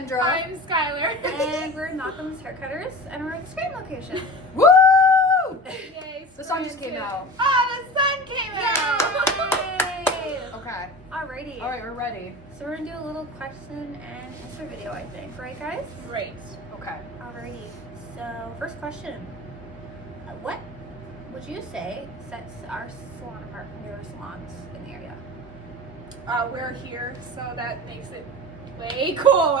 Kenndra. I'm Skyler. And we're Malcolm's Haircutters, and we're at the Scranton location. Woo! Yay, The sun just came out. Oh, the sun came out! Yay! Okay. Alrighty. All right, we're ready. So we're gonna do a little question and answer video, I think. Right, guys? Great. Okay. Alrighty. So, first question. What would you say sets our salon apart from the other salons in the area? We're here, so that makes it way cooler.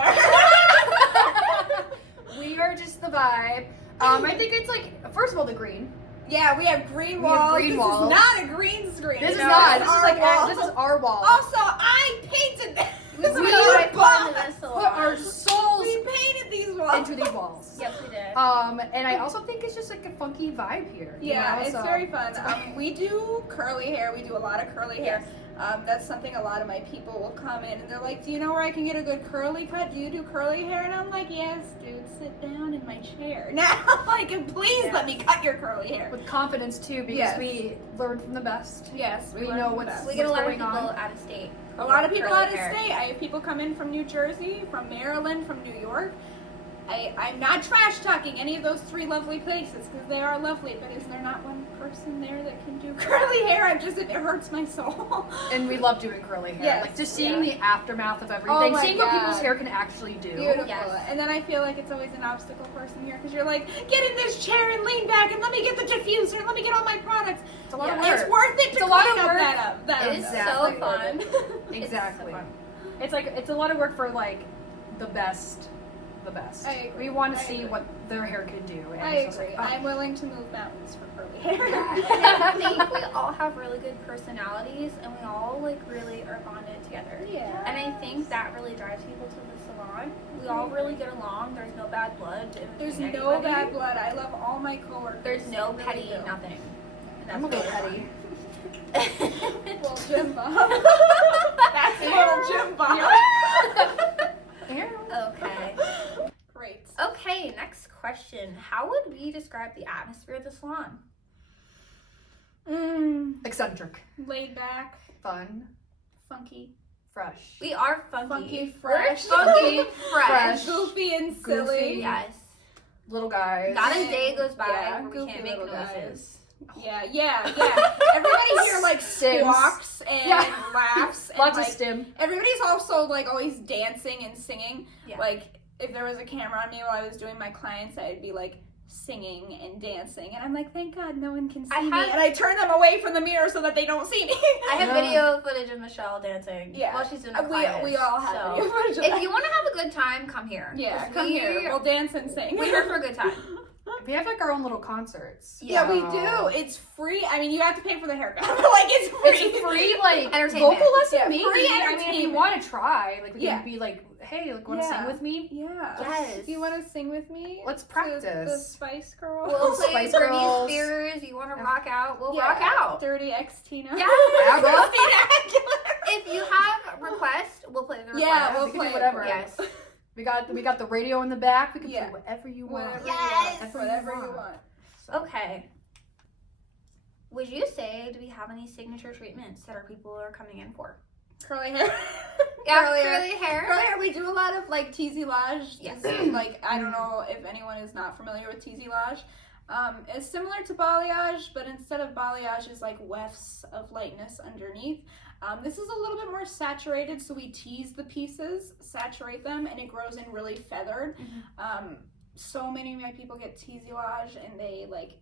We are just the vibe. I think it's like, first of all, the green. Yeah, we have green We have walls. green this walls. is not a green screen. This is No, not. it's This is our like wall. this is our wall. Also, I painted this. We This is really our like fun in boss. this Put our salon. souls We painted these walls. into these walls. Yes, we did. And I also think it's just like a funky vibe here. you Yeah, know? it's So- very fun. We do curly hair. We do a lot of curly hair. Yes. That's something a lot of my people will come in and they're like, do you know where I can get a good curly cut? Do you do curly hair? And I'm like, yes, dude, sit down in my chair. Now, like, and please let me cut your curly hair. With confidence too, because Yes. we learn from the best. Yes, We learn know from what's- that. We get a lot of going people on? out of state. A lot of people Curly out of hair. state. I have people come in from New Jersey, from Maryland, from New York. I'm not trash talking any of those three lovely places because they are lovely, but is there not one person there that can do curly hair? It hurts my soul. And we love doing curly hair. Yes, Like just seeing the aftermath of everything, Oh my seeing what people's God. hair can actually do. Beautiful. Yes. And then I feel like it's always an obstacle person here because you're like, get in this chair and lean back and let me get the diffuser and let me get all my products. It's a lot of Yeah. work. It's worth it It's to a lot clean of up work. that It is Exactly. so fun. Exactly. It's so fun. It's like it's a lot of work for like the best. The best. I agree. We want to I see agree. what their hair can do. And I it's just agree. like, oh. I'm willing to move mountains for curly hair. And I think we all have really good personalities, and we all like really are bonded together. Yeah. And I think that really drives people to the salon. We all really get along. There's no bad blood. in There's between no anybody. bad blood. I love all my coworkers. There's no I really petty do. nothing. And I'm a that's little really petty. fun. Well, Jim Bob. That's little Jim Bob. Okay. Great. Okay, next question. How would we describe the atmosphere of the salon? Eccentric, Laid back, fun, funky, fresh. We are funky. Funky, We're fresh. funky, fresh. Fresh. goofy and Goofy. silly. Yes. Little guys. Not a day goes by Yeah, where we goofy can't make little guys. noises. Yeah. Everybody here like Stims. squawks and Yeah. laughs. And, Lots like, of stim. everybody's also like always dancing and singing. Yeah. Like if there was a camera on me while I was doing my clients, I'd be like singing and dancing, and I'm like, thank God no one can see me, and I turn them away from the mirror so that they don't see me. I have Yeah. video footage of Michelle dancing Yeah. while she's doing her we clients. all have So, video footage of if that. you want to have a good time, come here. Yeah, 'Cause come here. We'll dance and sing. We're here for a good time. We have like our own little concerts. Yeah, we So- do. It's free. I mean, you have to pay for the haircut, but like it's free. It's a free like Entertainment. vocal lesson, Yeah, maybe. free I mean, if you entertainment. want to try, like we Yeah. can be like, hey, like, want to Yeah. sing with me? Yeah. Yes. Do you want to sing with me? Let's The practice. Spice Girls. We'll play Spice Britney Girls. Spears. You want to rock out? We'll Yeah. rock out. Dirty X Tina. Yeah. Yeah, girl. Christina Aguilera. If you have requests, we'll play the request. Yeah, we'll we can play do whatever. Yes. We got the radio in the back. We can Yeah. play whatever you want. Whatever Yes. you want. Whatever you want. Okay. Would you say, do we have any signature treatments that our people are coming in for? Curly hair. Yeah, Curly hair. curly hair. Curly hair. We do a lot of like teasellage. Yes. This is, like, I don't know if anyone is not familiar with teasellage. It's similar to balayage, but instead of balayage is like wefts of lightness underneath. This is a little bit more saturated, so we tease the pieces, saturate them, and it grows in really feathered. So many of my people get teasellage, and they like,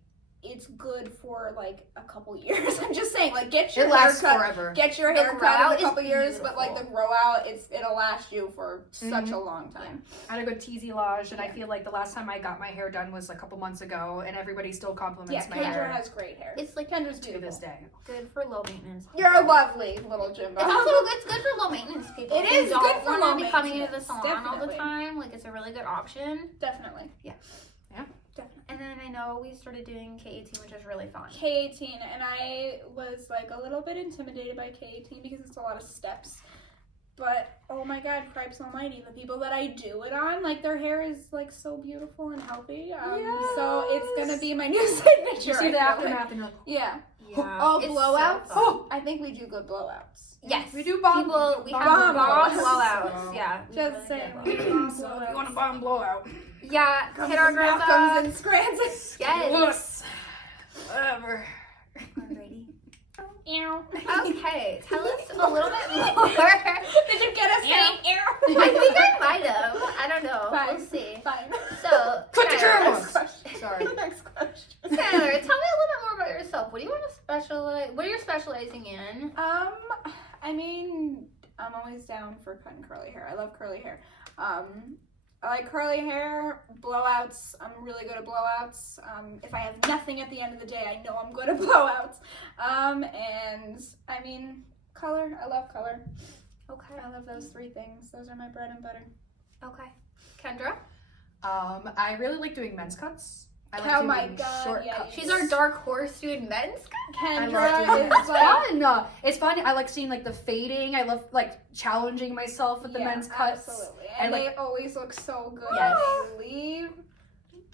it's good for like a couple years. I'm just saying, like, get your It lasts haircut. forever. Get your The hair grow cut out in a is couple years, but like the beautiful. grow out, it'll last you for such Mhm. a long time. I had a good teasellage, and I feel like the last time I got my hair done was a couple months ago, and everybody still compliments Yeah, my Kenndra hair has great hair. It's like Kendra's to beautiful. this day. good for low maintenance. You're a lovely little Jimbo. It's also it's good for low maintenance people. It who is don't good for wanna low be coming into the maintenance, salon all the definitely. time. Like, it's a really good option. Definitely. And then I know we started doing K18, which is really fun. K18, and I was like a little bit intimidated by K18 because it's a lot of steps. But oh my God, cripes almighty, the people that I do it on, like their hair is like so beautiful and healthy. So it's gonna be my new signature. You see I the feel aftermath, like. and you're like, Yeah. Yeah. Oh, It's blowouts? So fun. I think we do good blowouts. Yes. We do bomb. People, we bomb have bomb blowouts. blowouts. Yeah. we Just really saying. do bomb So blowouts. if you want a bomb blowout, Yeah. Hit our girls Malcolms up. and Scranton. Yes. whatever. Alrighty. Ew. Okay. Tell us a little bit more. Did you get us saying ew? I think I might have. I don't know. Fine. We'll see. Fine. So, Cut the Skyler, camera. Next question. Sorry. Next question. Skyler, tell me a little bit more about yourself. What do you want to specialize? What are you specializing in? I mean, I'm always down for cutting curly hair. I love curly hair. I like curly hair, blowouts. I'm really good at blowouts. If I have nothing at the end of the day, I know I'm good at blowouts. And I mean, color. I love color. Okay. I love those three things. Those are my bread and butter. Okay. Kendra? I really like doing men's cuts. I like Oh doing my God, short yeah, cuts. She's our dark horse doing men's I love Kenndra doing it. is It's like fun. It's fun. I like seeing like the fading. I love like challenging myself with the men's cuts. Absolutely. I And like- they always look so good Yes. when they leave.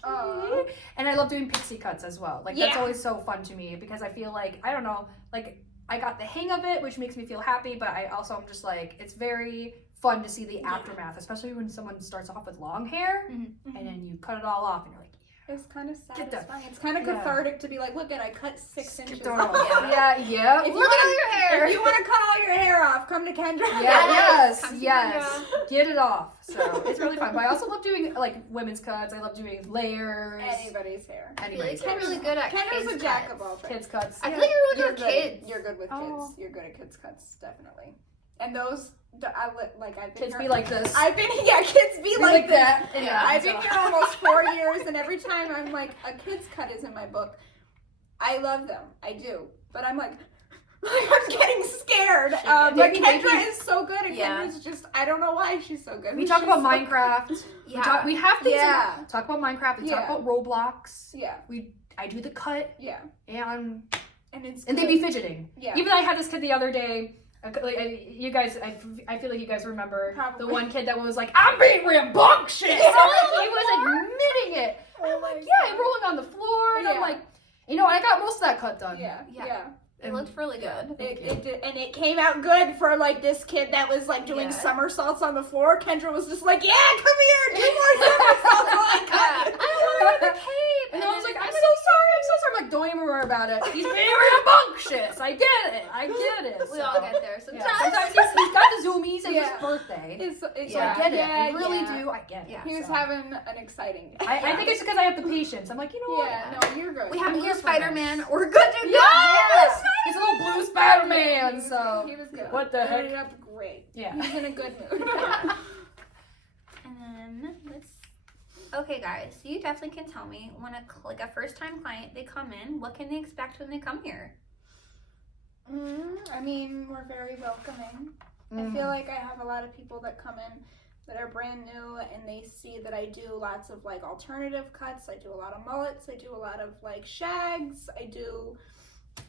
Aw. And I love doing pixie cuts as well. Like that's Yeah. always so fun to me because I feel like I don't know, like I got the hang of it, which makes me feel happy. But I also am just like it's very fun to see the aftermath, especially when someone starts off with long hair and then you cut it all off and you're like, It's kind of Get the- satisfying. It's kind of yeah. cathartic to be like, look at I cut 6 inches get off. the- yeah. If you Look at all wanna- your hair. If you want to cut all your hair off, come to Kenndra. Yes, Come to yes. Kenndra. Get it off. So it's really fun. But I also love doing like women's cuts. I love doing layers. Anybody's hair. I feel like Anybody's you're hair. really good at Kendra's kids a jack cuts. of all trades. Kids cuts. I feel like you're really You're good at kids. You're good with kids. Oh. You're good at kids cuts, definitely. And those, I've been Kids here- be like this. kids be like this. that. Yeah. I've been here almost 4 years, and every time I'm like, a kid's cut is in my book. I love them. I do. But I'm like I'm getting scared. But Maybe- Kenndra is so good, and Yeah. Kendra's just, I don't know why she's so good. We talk She's about so Minecraft. Yeah. We have things. Yeah. Talk about Minecraft. We Yeah. talk about Roblox. Yeah, I do the cut, yeah. and And they be fidgeting. Yeah. Even I had this kid the other day. You guys, I feel like you guys remember Probably. the one kid that was like, "I'm being rambunctious." Yeah. So like he was admitting it. Oh my Yeah, I'm rolling on the floor, and I'm Yeah. like, I got most of that cut done. Yeah, Yeah. yeah. It looked really good. It did, and it came out good for like this kid that was like doing Yeah. somersaults on the floor. Kendra was just like, "Yeah, come here, do more somersaults while I cut you." I don't want to wear the cape. And I was like, I'm so sorry. I'm like, don't even worry about it. He's being rambunctious. I get it. We all get there Yeah. sometimes. Sometimes he's got the zoomies. It's Yeah. his birthday. It's So Yeah. I get it. I Yeah, really yeah. do. I get it. Yeah. He was So. having an exciting day. I think it's because I have the patience. I'm like, you know what? Yeah, no, you're good. We have I'm a here little for this. Spider-Man. We're good to go. Yes! It's a little blue Spider-Man, so. He was good. What the He heck? ended up great. Yeah. He was in a good mood. And then okay, guys. So you definitely can tell me when a first-time client they come in, what can they expect when they come here? I mean, we're very welcoming. I feel like I have a lot of people that come in that are brand new and they see that I do lots of like alternative cuts. I do a lot of mullets. I do a lot of like shags.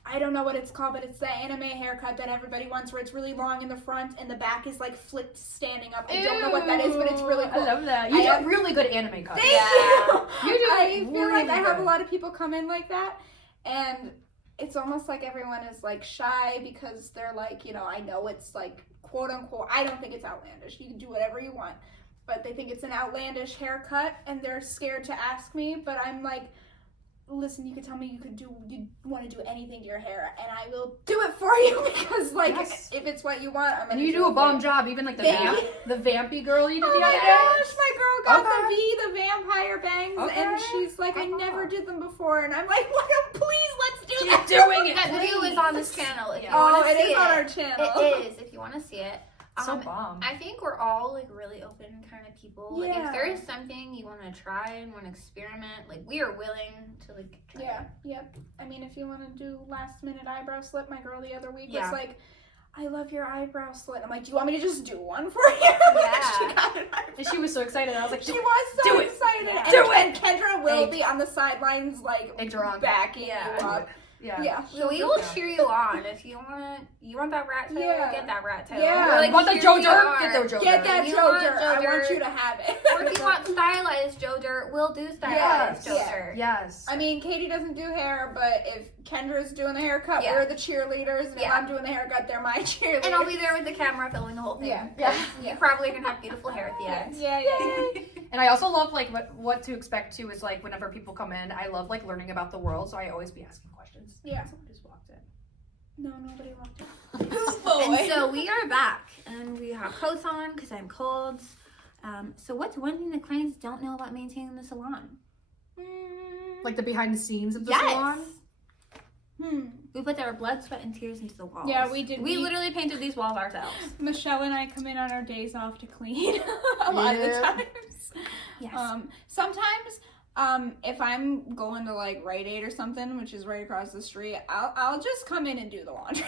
I don't know what it's called, but it's the anime haircut that everybody wants where it's really long in the front and the back is like flipped standing up. I don't know what that is, but it's really cool. I love that. You I do have- really good anime cuts. Thank Yeah. you. You do I feel really like I have a good. lot of people come in like that, and it's almost like everyone is like shy because they're like, I know it's like quote unquote. I don't think it's outlandish. You can do whatever you want, but they think it's an outlandish haircut, and they're scared to ask me. But I'm like, listen, you could tell me you want to do anything to your hair, and I will do it for you because like Yes. if it's what you want, I'm gonna And you do do a it bomb for you. job, even like the Thank vampy girl you did Oh the my other day. gosh, my girl got Okay. the vampire bangs, Okay. and she's like, I never did them before, and I'm like, please, let's do Keep that. doing it. That video is on this channel. If you Oh, want to it see is on our it. channel. It is. If you want to see it. So bomb. I think we're all like really open kind of people. Like Yeah. if there is something you want to try and want to experiment, like we are willing to like try. Yeah, yep. I mean, if you want to do last minute eyebrow slip, my girl the other week Yeah. was like, I love your eyebrow slit. I'm like, do you want me to just do one for you? Yeah. She got an eyebrow. And she was so excited. I was like, She was so do it. excited. Yeah. And, Do it. And Kenndra will Egg. be on the sidelines, like Egg drunk. backing Yeah. you up. Yeah. So we will cheer you on if you want that rat tail. Yeah. Get that rat tail. Yeah. We're like, Want the cheer Joe you Dirt? on. Get the Joe Get Dirt. that You Joe want Dirt. Joe I want Dirt. you to have it. Or if you want stylized Joe Dirt, we'll do stylized Joe Yes. Dirt. Yes. I mean, Katie doesn't do hair, but if Kendra's doing the haircut, Yeah. we're the cheerleaders, and if Yeah. I'm doing the haircut, they're my cheerleaders. And I'll be there with the camera filming the whole thing. Yeah. Yeah. You probably can have beautiful hair at the end. Yeah. And I also love like what to expect too is like whenever people come in, I love like learning about the world, so I always be asking questions. Yeah. Someone just walked in. No, nobody walked in. And so we are back, and we have coats on because I'm cold. So what's one thing the clients don't know about maintaining the salon? Like the behind the scenes of the Yes. salon. We put our blood, sweat, and tears into the walls. Yeah, we did. We literally painted these walls ourselves. Michelle and I come in on our days off to clean a lot of the Yeah. times. Yes. Sometimes, if I'm going to like Rite Aid or something, which is right across the street, I'll just come in and do the laundry.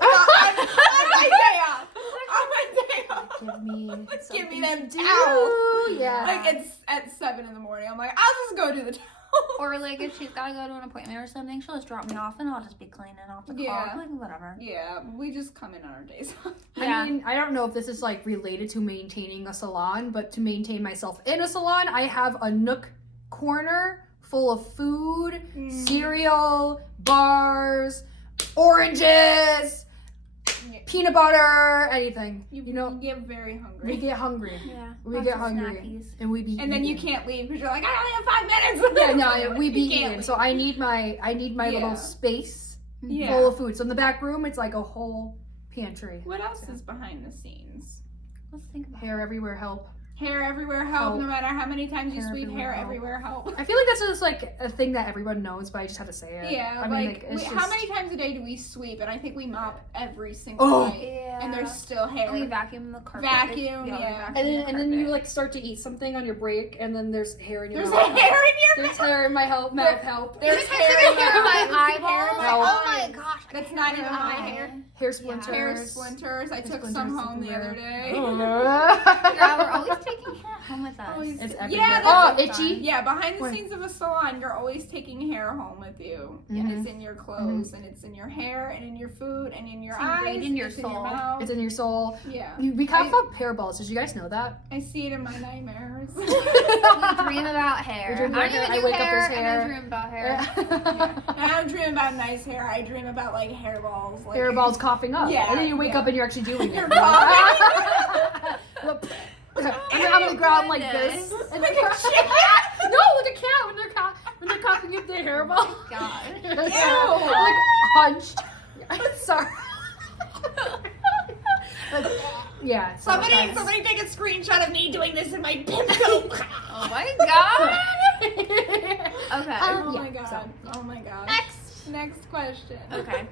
on my day off. On my day off. Give me them towels. Yeah. Like it's at 7 in the morning. I'm like, I'll just go do the towels. Or like if she's gotta go to an appointment or something, she'll just drop me off and I'll just be cleaning off the Yeah. car. Like whatever. Yeah, we just come in on our days off. Yeah. I mean, I don't know if this is like related to maintaining a salon, but to maintain myself in a salon, I have a nook corner full of food, cereal, bars, oranges, peanut butter, anything. You know, you get very we hungry. get hungry. Yeah. We Lots get of hungry. snackies. And we be And then you eating. can't leave because you're like, I only have 5 minutes. Yeah, no, we be You can't eating. So I need my Yeah. little space Yeah. full of food. So in the back room, it's like a whole pantry. What else is behind the scenes? Let's think about Hair everywhere, help. Hair everywhere help. Help. No matter how many times you Hair sweep, everywhere hair help. everywhere help. I feel like that's just like a thing that everyone knows, but I just have to say it. Yeah, I mean, like it's how just- many times a day do we sweep? And I think we mop every single Oh. night. Yeah. And there's still hair. we vacuum the carpet. Vacuum, we yeah. vacuum And the then you carpet. like start to eat something on your break, and then there's hair in your There's mouth. hair in your There's hair in my mouth help. There's Is it hair in hair in my my eyeballs? hair in my Oh Oh my eyes. gosh. That's not even my hair. Hair splinters. Hair splinters. I took some home the other day. Yeah, we're always taking hair home with us. Always- It's yeah, everywhere. that's Oh, what's itchy. fun. Yeah, behind the Where? scenes of a salon, you're always taking hair home with you. Mhm. And it's in your clothes, and it's in your hair, and in your food, and in your It's eyes, ingrained in your it's in soul. your mouth. It's in your soul. Yeah, We cough up hair balls. Did you guys know that? I see it in my nightmares. We dream about hair. We dream I don't about hair. even I do wake up, hair, there's and hair. I dream about hair. And I don't dream about nice hair. I dream about like hairballs. Like, Hair balls coughing up. Yeah, And then you wake yeah. up and you're actually doing it. You're And you're on the ground like this. Goodness. And then no, with a cat when they're coughing up their hairball. God. Like hunched. Sorry. Like, yeah. so Somebody that's- take a screenshot of me doing this in my pinto. Oh my god. Okay. Oh yeah, my god. so, Oh my god. Next. question. Okay.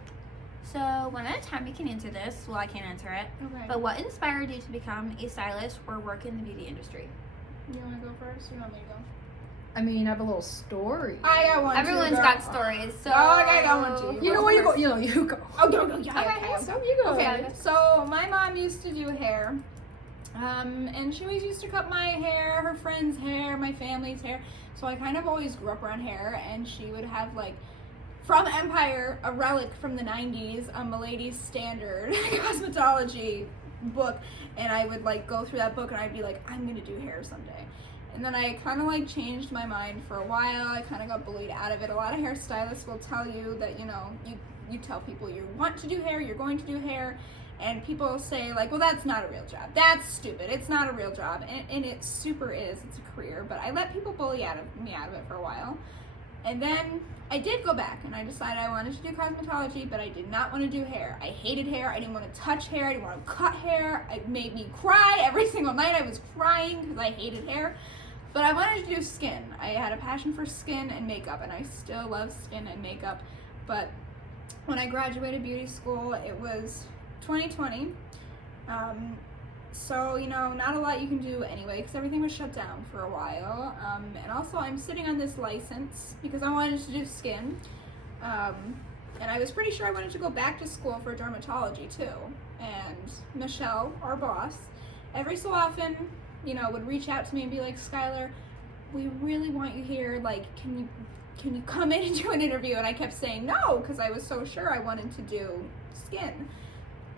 So one at a time we can answer this. Well, I can't answer it. Okay. But what inspired you to become a stylist or work in the beauty industry? You want to go first? Or you want me to go? I mean, I have a little story. I got one. Everyone's too, got girl. stories. So Oh, I got one too. You know what? You go. You go. Oh, go. Yeah. Okay, so you go. Okay, so my mom used to do hair, and she always used to cut my hair, her friend's hair, my family's hair. So I kind of always grew up around hair, and she would have like, from Empire, a relic from the 90s, a Milady's Standard cosmetology book, and I would like go through that book, and I'd be like, I'm gonna do hair someday. And then I kind of like changed my mind for a while. I kind of got bullied out of it. A lot of hairstylists will tell you that, you know, you tell people you want to do hair, you're going to do hair, and people say like, well, that's not a real job. That's stupid. It's not a real job. And it super is. It's a career. But I let people bully me out of it for a while. And then I did go back and I decided I wanted to do cosmetology, but I did not want to do hair. I hated hair. I didn't want to touch hair. I didn't want to cut hair. It made me cry every single night. I was crying because I hated hair. But I wanted to do skin. I had a passion for skin and makeup, and I still love skin and makeup. But when I graduated beauty school, it was 2020. So, you know, not a lot you can do anyway because everything was shut down for a while. And also I'm sitting on this license because I wanted to do skin. And I was pretty sure I wanted to go back to school for dermatology too. And Michelle, our boss, every so often, you know, would reach out to me and be like, Skyler, we really want you here. Like, can can you come in and do an interview? And I kept saying no, because I was so sure I wanted to do skin.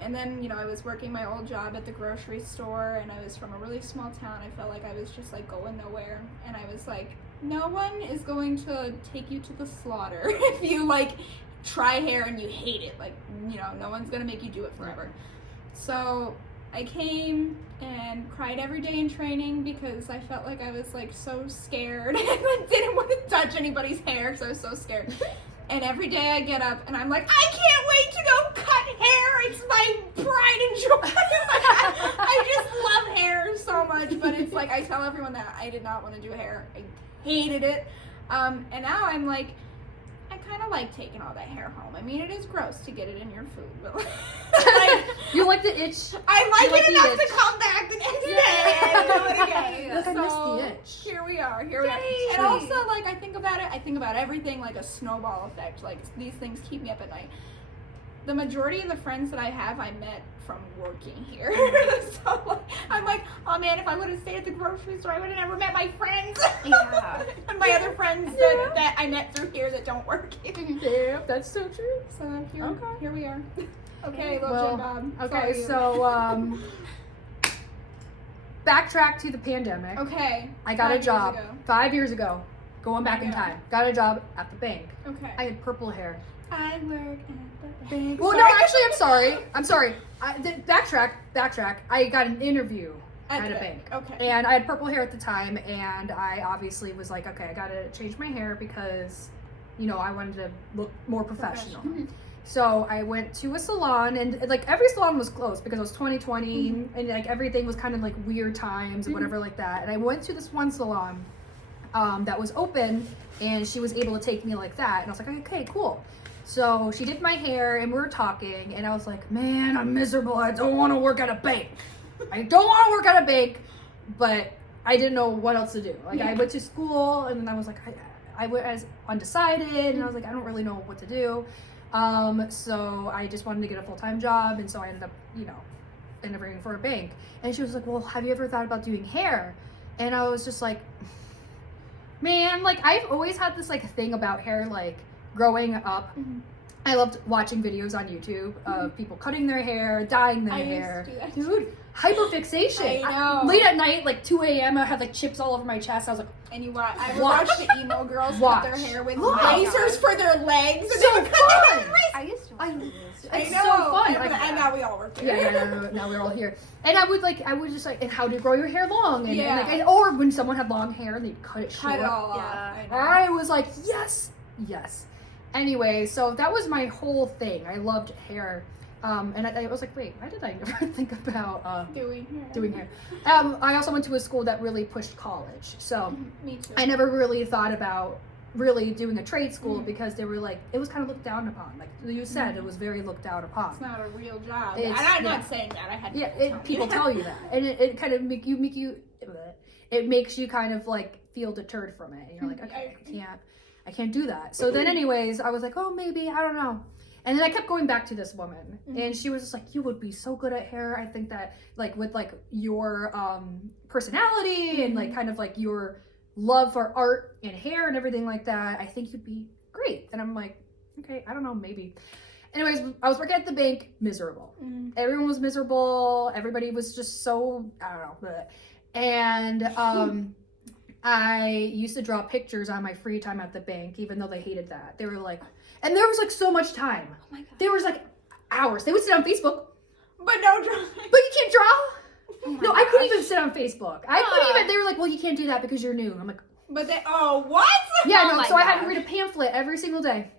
And then, you know, I was working my old job at the grocery store, and I was from a really small town. I felt like I was just, like, going nowhere. And I was like, no one is going to take you to the slaughter if you, like, try hair and you hate it. Like, you know, no one's going to make you do it forever. So I came and cried every day in training because I felt like I was, like, so scared. And I didn't want to touch anybody's hair because I was so scared. And every day I get up and I'm like, I can't wait to go cut hair. It's my pride and joy. I just love hair so much. But it's like, I tell everyone that I did not want to do hair. I hated it. And now I'm like, I kind of like taking all that hair home. I mean, it is gross to get it in your food, but like, you like the itch. I like it enough to come back the next day and do it again. Look, I miss So the itch. here we are. And also, like, I think about everything like a snowball effect. Like, these things keep me up at night. The majority of the friends that I have, I met from working here. So like, I'm like, oh man, if I would have stayed at the grocery store, I would have never met my friends. Yeah. And my other friends that I met through here that don't work here. Yeah, that's so true. So here we are. Okay, Well, little Jim Bob. okay, so backtrack to the pandemic. Okay. I got a 5 years job ago. 5 years ago, going back in time. Got a job at the bank. Okay. I had purple hair. I work at the bank. Well, no, actually, I'm sorry. Backtrack. I got an interview at a bank. Okay. And I had purple hair at the time, and I obviously was like, okay, I gotta change my hair because, you know, I wanted to look more professional. So I went to a salon, and like every salon was closed because it was 2020, and like everything was kind of like weird times and whatever like that. And I went to this one salon that was open, and she was able to take me like that. And I was like, okay, cool. So she did my hair, and we were talking, and I was like, man, I'm miserable. I don't want to work at a bank. I don't want to work at a bank, but I didn't know what else to do. Like, I went to school, and then I was like, I was undecided, and I was like, I don't really know what to do. So I just wanted to get a full-time job, and so I ended up, you know, interviewing for a bank. And she was like, well, have you ever thought about doing hair? And I was just like, man, like, I've always had this, like, thing about hair, like, growing up. I loved watching videos on YouTube of people cutting their hair, dyeing their hair. Used to do that. Dude, hyperfixation. I know. Late at night, like 2 a.m., I had like chips all over my chest. I was like, And you watch, I watched the emo girls cut their hair with Look. razors for their legs. And So they would cut their fun. hair. I used to watch this. It's I know. so fun. And now we all work together. Yeah, now we're all here. And I would just like, and how to grow your hair long. And, Yeah. and or when someone had long hair and they'd cut it short. Cut it all Yeah. off. I know. I was like, yes. Anyway, so that was my whole thing. I loved hair. And I was like, wait, why did I never think about doing hair? I also went to a school that really pushed college. So Me too. I never really thought about really doing a trade school because they were like, it was kind of looked down upon. Like you said, it was very looked down upon. It's not a real job. It's- And I'm yeah. not saying that. I had People tell you that. And it kind of it makes you kind of like feel deterred from it. And you're like, okay, I can't do that. So then anyways, I was like, oh, maybe, I don't know. And then I kept going back to this woman, and she was just like, you would be so good at hair. I think that like with like your personality and like kind of like your love for art and hair and everything like that, I think you'd be great. And I'm like, okay, I don't know, maybe. Anyways, I was working at the bank, miserable. Everyone was miserable. Everybody was just so, I don't know. Bleh. And I used to draw pictures on my free time at the bank, even though they hated that. They were like, and there was like so much time. Oh my god. There was like hours. They would sit on Facebook, But no drawing. but you can't draw. Oh my No, I couldn't gosh. even sit on Facebook. I couldn't even. They were like, well, you can't do that because you're new. I'm like, But they, what? yeah, Oh no. my So I had to gosh. read a pamphlet every single day.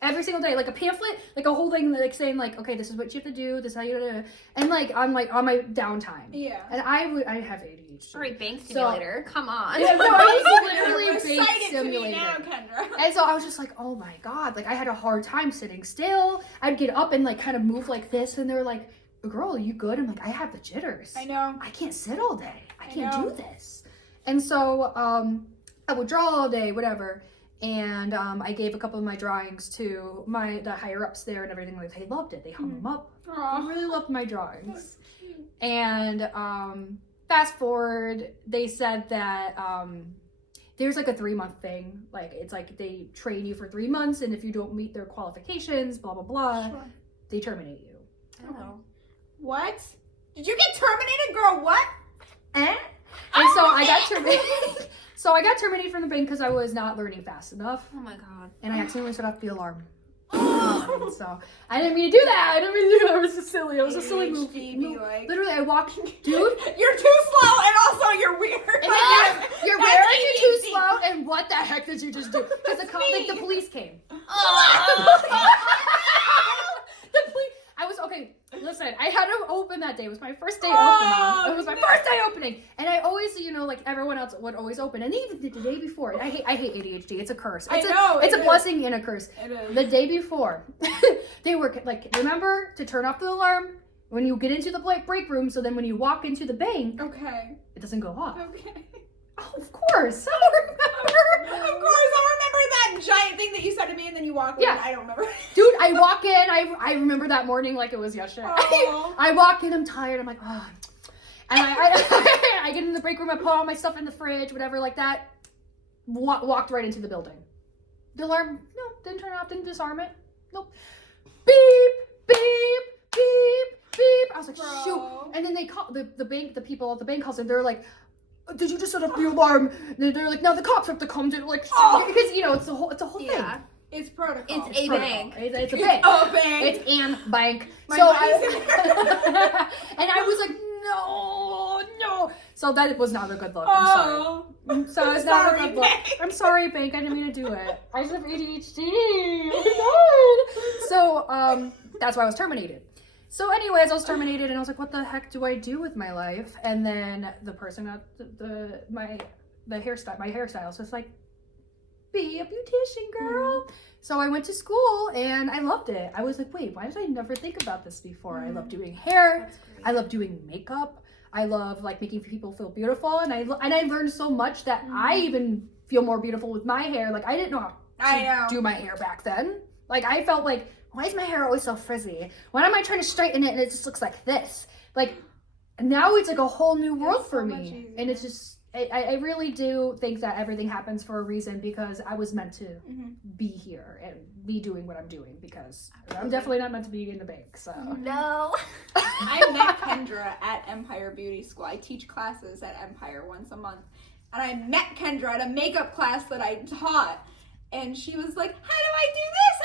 Every single day, like a pamphlet, like a whole thing, like saying, like, okay, this is what you have to do, this is how you do it, and like on my downtime. Yeah. And I have ADHD. All right, bank So- simulator. Come on. Yeah, no, I was literally Recite bank it to me simulator. now, Kendra. And so I was just like, oh my god, like I had a hard time sitting still. I'd get up and like kind of move like this, and they were like, girl, are you good? I'm like, I have the jitters. I know. I can't sit all day. I can't know. do this. And so I would draw all day, whatever. And I gave a couple of my drawings to the higher ups there and everything. Like they loved it. They hung them up. Aw. They really loved my drawings. And fast forward, they said that there's like a 3-month thing. Like it's like they train you for 3 months, and if you don't meet their qualifications, blah blah blah, Sure. they terminate you. I don't know. What? Did you get terminated, girl? What? And so I got terminated. So I got terminated from the bank because I was not learning fast enough, Oh my god. and I accidentally set off the alarm. So I didn't mean to do that. I didn't mean to do that. It was just silly. It was a silly move. Like, Literally, I walked, dude. you're too slow, and also you're weird. You're That's very too ADHD. slow. And what the heck did you just do? Because the police came. The police. I was okay. Listen, I had to open that day. It was my first day opening. It was my first day opening, and I always, like everyone else would always open. And even the day before, I hate ADHD. It's a curse. It's a blessing and a curse. It is. The day before, they were like, remember to turn off the alarm when you get into the break room. So then when you walk into the bank, Okay. it doesn't go off. Okay. Oh, of course. I remember. Of course, I'll remember that giant thing that you said to me, and then you walk away. Yeah. I don't remember. Dude, I walk in. I remember that morning like it was yesterday. Aw. I walk in. I'm tired. I'm like, oh. And I get in the break room. I put all my stuff in the fridge, whatever, like that. Walked right into the building. The alarm, no, didn't turn off. Didn't disarm it. Nope. Beep, beep, beep, beep. I was like, Bro. shoot. And then they call the bank. The people at the bank calls in. They're like, did you just set off the alarm? And they're like, no, the cops have to come to like, because it's a whole thing. Yeah. It's protocol. It's a Protocol. bank. It's a bank. a bank. It's an bank. My So money's in there. and I was like, no. So that was not a good look. I'm sorry. Oh. So it's not a Sorry, good look. bank. I'm sorry, bank. I didn't mean to do it. I just have ADHD. Oh my god. So that's why I was terminated. So anyways, I was terminated, and I was like, what the heck do I do with my life? And then the person at my hairstylist was like, be a beautician, girl. Mm-hmm. So I went to school, and I loved it. I was like, wait, why did I never think about this before? I love doing hair. I love doing makeup. I love like making people feel beautiful, and I learned so much that I even feel more beautiful with my hair. Like I didn't know how to do my hair back then. Like I felt like, why is my hair always so frizzy? Why am I trying to straighten it and it just looks like this? Like now it's like a whole new world for me, and it's just I really do think that everything happens for a reason, because I was meant to be here and be doing what I'm doing, because I'm definitely not meant to be in the bank. So No. I met Kenndra at Empire Beauty School. I teach classes at Empire once a month. And I met Kenndra at a makeup class that I taught. And she was like, how do I do this?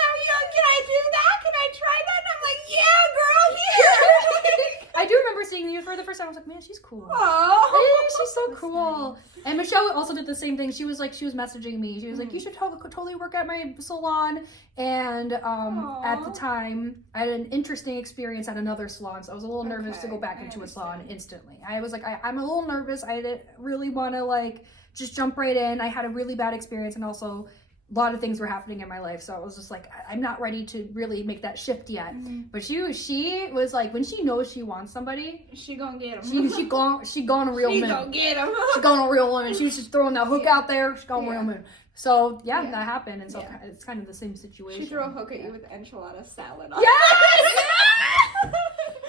Can I do that? Can I try that? And I'm like, yeah, girl, here. I do remember seeing you for the first time. I was like, man, she's cool. Oh, She's so cool. And Michelle also did the same thing. She was messaging me. She was like, you should totally work at my salon. And at the time, I had an interesting experience at another salon. So I was a little nervous to go back into a salon instantly. I was like, I'm a little nervous. I didn't really want to like just jump right in. I had a really bad experience, and also a lot of things were happening in my life, so I was just like, I'm not ready to really make that shift yet. But she was like, when she knows she wants somebody, she gonna get him. she gone a real She man. gonna get him. She gone a real woman. She was just throwing that hook out there. She gone a real man. So that happened, and so it's kind of the same situation. She threw a hook at you with enchilada salad on. Yes!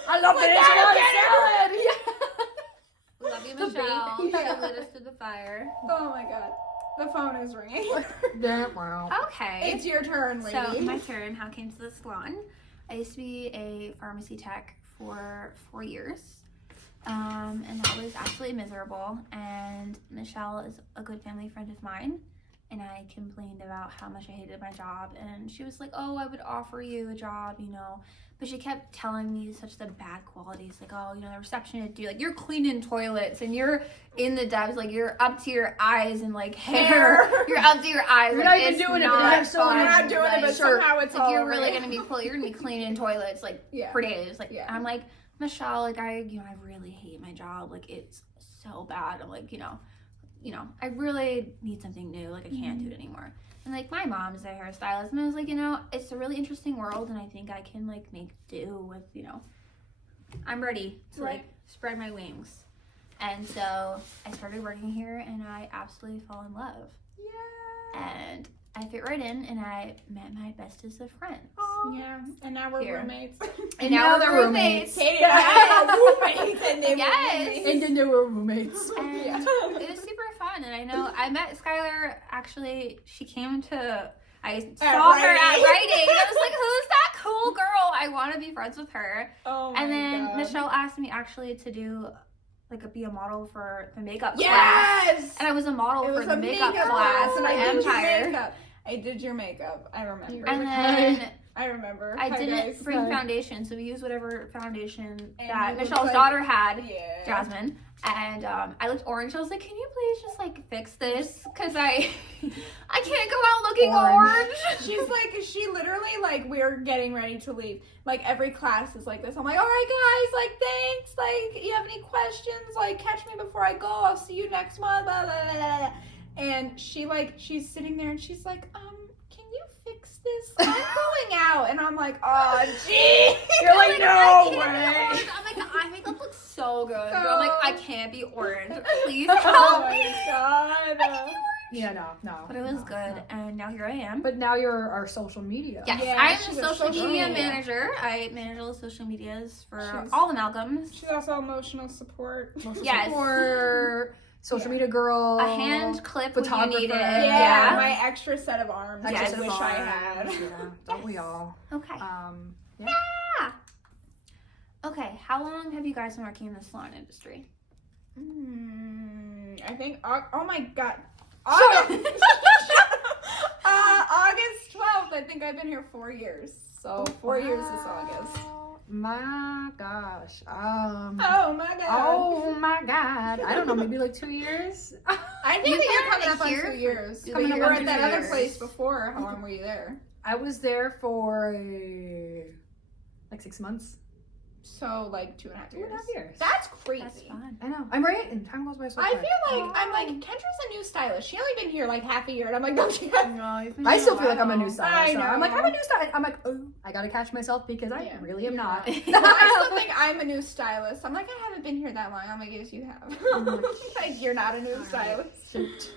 I love the enchilada salad. Yeah. Love you, Michelle. She lit us to the fire. Oh my god. The phone is ringing. Okay. It's your turn, lady. So, my turn. How I came to the salon. I used to be a pharmacy tech for 4 years. And that was absolutely miserable. And Michelle is a good family friend of mine. And I complained about how much I hated my job. And she was like, oh, I would offer you a job, But she kept telling me such the bad qualities. Like, oh, the receptionist, you're cleaning toilets and you're in the depths. Like, you're up to your eyes in, like, hair. You're up to your eyes. You're like, not even it's doing it, not but you're so fun. You're not doing it, but somehow it's like, all you're over really you. you're gonna be cleaning toilets, like, for days. Like, Yeah. I'm like, Michelle, like, I really hate my job. Like, it's so bad. I'm like, I really need something new. Like, I can't do it anymore. And, like, my mom is a hairstylist, and I was like, it's a really interesting world, and I think I can, like, make do with, I'm ready to, like, spread my wings. And so I started working here, and I absolutely fell in love. Yeah. And I fit right in, and I met my bestest of friends. Yeah. And now we're Here. roommates. And now we're roommates. Katie and I are roommates, and they were Yes. roommates. And then they were roommates. And Yeah. it was super fun. fun. And I know I met Skyler, actually, she came to, I saw At her at Rite Aid. Rite Aid. I was like, who's that cool girl? I want to be friends with her. Oh my And then God. Michelle asked me actually to do, like, be a model for the makeup class. Yes! And I was a model It for was the a makeup makeup class class, for and I did your Empire. makeup. I did your makeup. I remember. And then I remember. I Hi, didn't guys. bring Hi. foundation, so we used whatever foundation And that you looked Michelle's like- daughter had, Yeah. Jasmine. And I looked orange. I was like, can you please just like fix this? Because I can't go out looking orange. She's like, she literally, like, we're getting ready to leave. Like, every class is like this. I'm like, all right, guys, like, thanks. Like, you have any questions? Like, catch me before I go. I'll see you next month. Blah, blah, blah, blah, blah. And she, like, she's sitting there and she's like, can you fix this? I'm going out. And I'm like, oh, gee. You're like, no I can't be way. orange. I'm like, the eye makeup looks so good. But I'm like, I can't be orange. Please Oh help my me. God. Yeah, no. But it was no, good. no. And now here I am. But now you're our social media. Yes, Yeah, I'm she's the a social social media media. manager. I manage all the social medias for She's- all the Malcolms. She's also emotional support. Social Yes. support, social Yeah. media girl. A hand clip when you photographer. need it. Yeah, Yeah. my extra set of arms. Extra I set of wish I arms. had. Yeah, don't we all? Okay. Yeah. Okay, how long have you guys been working in the salon industry? I think. Oh my God. August. August 12th. I think I've been here 4 years. So 4 years this August. My gosh. Oh my God. Oh my God. I don't know, maybe like 2 years? I think You've that you're been coming up on here 2 years. Coming You up were on at 2 that other years. place before. How long were you there? I was there for like 6 months. So like 2.5 years. 2.5 years. That's crazy. That's fun. I know. I'm right, and time goes by so I quick. feel like I'm like Kendra's a new stylist. She only been here like half a year, and I'm like, no, she hasn't. I still feel like I'm a new stylist. I So I'm like, know. I'm a new stylist. I'm like, oh, I gotta catch myself because I Yeah. really am not. I still think I'm a new stylist. I'm like, I haven't been here that long. I'm like, yes, you have. Oh my like, you're not a new All right. stylist. Shoot.